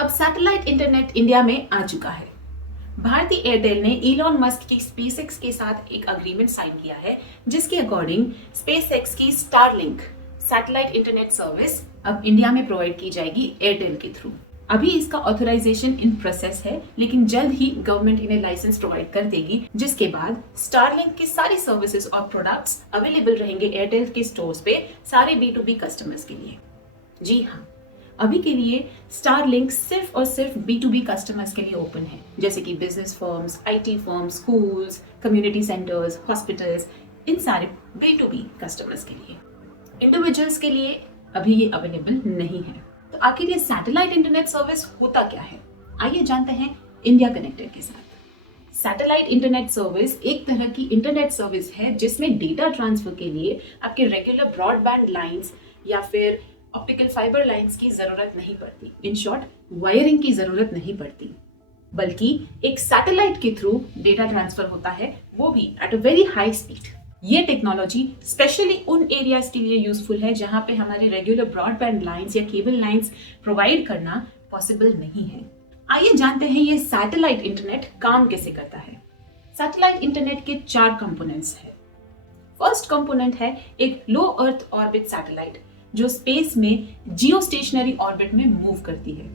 अब satellite internet India में आ चुका है। भारतीय एयरटेल ने इलॉन मस्क की स्पेसएक्स के साथ एक अग्रीमेंट साइन किया है, जिसके अकॉर्डिंग स्पेसएक्स की स्टारलिंक सैटेलाइट इंटरनेट सर्विस अब इंडिया में प्रोवाइड की जाएगी एयरटेल के थ्रू। अभी इसका ऑथराइजेशन इन प्रोसेस है, लेकिन जल्द ही गवर्नमेंट इन्हें लाइसेंस प्रोवाइड कर देगी, जिसके बाद स्टारलिंक की सारी सर्विसेज और प्रोडक्ट्स अवेलेबल रहेंगे एयरटेल के स्टोर्स पे सारे B2B कस्टमर्स के लिए। जी हाँ, अभी के लिए स्टारलिंक सिर्फ और सिर्फ B2B कस्टमर्स के लिए ओपन है, जैसे कि business firms, IT firms, schools, community centres, hospitals, इन सारे B2B कस्टमर्स के लिए। इंडिविजुअल्स के लिए अभी ये अवेलेबल नहीं है। तो आखिर ये सैटेलाइट इंटरनेट सर्विस होता क्या है, आइए जानते हैं इंडिया कनेक्टेड के साथ। सैटेलाइट इंटरनेट सर्विस एक तरह की इंटरनेट सर्विस है जिसमें डेटा ट्रांसफर के लिए आपके रेगुलर ब्रॉडबैंड लाइंस या फिर ऑप्टिकल फाइबर लाइंस की जरूरत नहीं पड़ती। इन शॉर्ट, वायरिंग की जरूरत नहीं पड़ती, बल्कि एक सैटेलाइट के थ्रू डेटा ट्रांसफर होता है, वो भी at a very high speed. ये टेक्नोलॉजी स्पेशली उन एरियाज के लिए यूजफुल है जहां पे हमारे रेगुलर ब्रॉडबैंड लाइंस या केबल लाइंस प्रोवाइड करना पॉसिबल नहीं है। आइए जानते हैं ये सैटेलाइट इंटरनेट काम कैसे करता है। सैटेलाइट इंटरनेट के 4 कंपोनेंट्स हैं। फर्स्ट कंपोनेंट है एक लो अर्थ ऑर्बिट सैटेलाइट जो स्पेस में जियो स्टेशनरी ऑर्बिट में मूव करती है।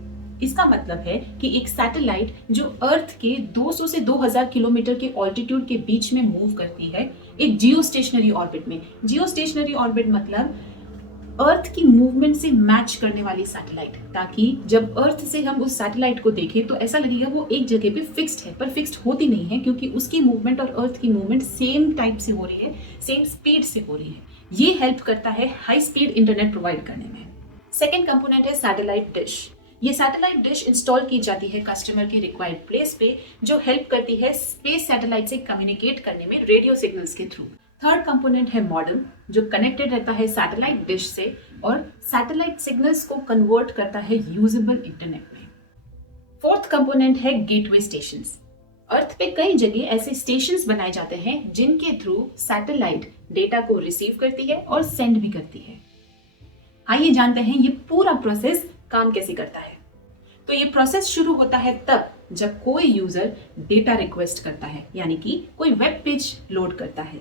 इसका मतलब है कि एक सैटेलाइट जो अर्थ के 200 से 2000 किलोमीटर के ऑल्टीट्यूड के बीच में मूव करती है एक जियो स्टेशनरी ऑर्बिट में। जियो स्टेशनरी ऑर्बिट मतलब अर्थ की मूवमेंट से मैच करने वाली सैटेलाइट, ताकि जब अर्थ से हम उस सैटेलाइट को देखें तो ऐसा लगेगा वो एक जगह पे फिक्स्ड है, पर फिक्स्ड होती नहीं है, क्योंकि उसकी मूवमेंट और अर्थ की मूवमेंट सेम टाइप से हो रही है, सेम स्पीड से हो रही है। ये हेल्प करता है हाई स्पीड इंटरनेट प्रोवाइड करने में। सेकेंड कंपोनेंट है सैटेलाइट डिश। ये सैटेलाइट डिश इंस्टॉल की जाती है कस्टमर के रिक्वायर्ड प्लेस पे, जो हेल्प करती है स्पेस सैटेलाइट से कम्युनिकेट करने में रेडियो सिग्नल्स के थ्रू। थर्ड कंपोनेंट है मॉडेम, जो कनेक्टेड रहता है सैटेलाइट डिश से और सैटेलाइट सिग्नल्स को कन्वर्ट करता है यूजेबल इंटरनेट में। फोर्थ कंपोनेंट है गेटवे स्टेशंस। अर्थ पे कई जगह ऐसे स्टेशंस बनाए जाते हैं जिनके थ्रू सैटेलाइट डेटा को रिसीव करती है और सेंड भी करती है। आइए जानते हैं ये पूरा प्रोसेस काम कैसे करता है। तो ये प्रोसेस शुरू होता है तब जब कोई यूजर डेटा रिक्वेस्ट करता है, यानी कि कोई वेब पेज लोड करता है।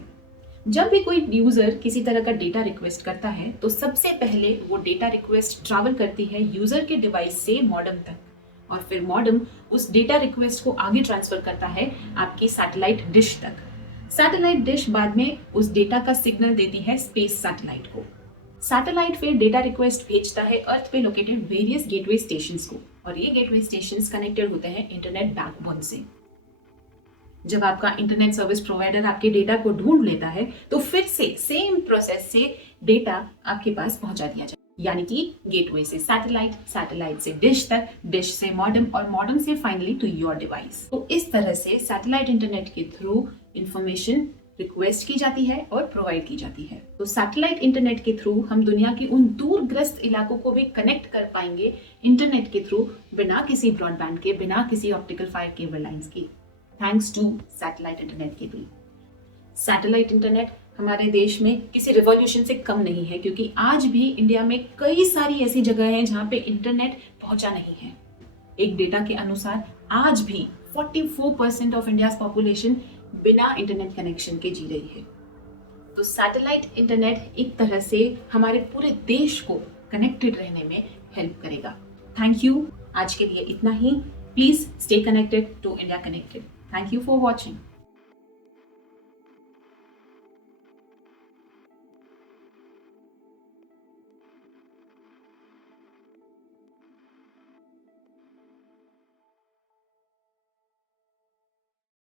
जब भी कोई यूजर किसी तरह का डेटा रिक्वेस्ट करता है तो सबसे पहले वो डेटा रिक्वेस्ट ट्रैवल करती है यूजर के डिवाइस से मॉडेम तक, और फिर मॉडेम उस डेटा रिक्वेस्ट को आगे ट्रांसफर करता है आपकी सैटेलाइट डिश तक। सैटेलाइट डिश बाद में उस डेटा का सिग्नल देती है स्पेस सैटेलाइट को। सैटेलाइट फिर डेटा रिक्वेस्ट भेजता है अर्थ पे लोकेटेड वेरियस गेटवे स्टेशंस को, और ये गेटवे स्टेशंस कनेक्टेड होते हैं इंटरनेट बैकबोन से। जब आपका इंटरनेट सर्विस प्रोवाइडर आपके डेटा को ढूंढ लेता है तो फिर से सेम प्रोसेस से डेटा आपके पास पहुंचा दिया जाए, यानी कि गेटवे से सैटेलाइट, सैटेलाइट से डिश तक, डिश से मॉडेम और मॉडेम से फाइनली टू योर डिवाइस। तो इस तरह से सैटेलाइट इंटरनेट के थ्रू इंफॉर्मेशन रिक्वेस्ट की जाती है और प्रोवाइड की जाती है। तो सैटेलाइट इंटरनेट के थ्रू हम दुनिया के उन दूरग्रस्त इलाकों को भी कनेक्ट कर पाएंगे इंटरनेट के थ्रू, बिना किसी ब्रॉडबैंड के, बिना किसी ऑप्टिकल फाइबर केबल लाइंस की, थैंक्स टू सैटेलाइट इंटरनेट के थ्रू। सैटेलाइट इंटरनेट हमारे देश में किसी रिवॉल्यूशन से कम नहीं है, क्योंकि आज भी इंडिया में कई सारी ऐसी जगह हैं जहां पे इंटरनेट पहुंचा नहीं है। एक डेटा के अनुसार आज भी 44% ऑफ इंडियाज पॉपुलेशन बिना इंटरनेट कनेक्शन के जी रही है। तो सैटेलाइट इंटरनेट एक तरह से हमारे पूरे देश को कनेक्टेड रहने में हेल्प करेगा। Thank you. आज के लिए इतना ही। Please stay connected to India connected. Thank you for watching.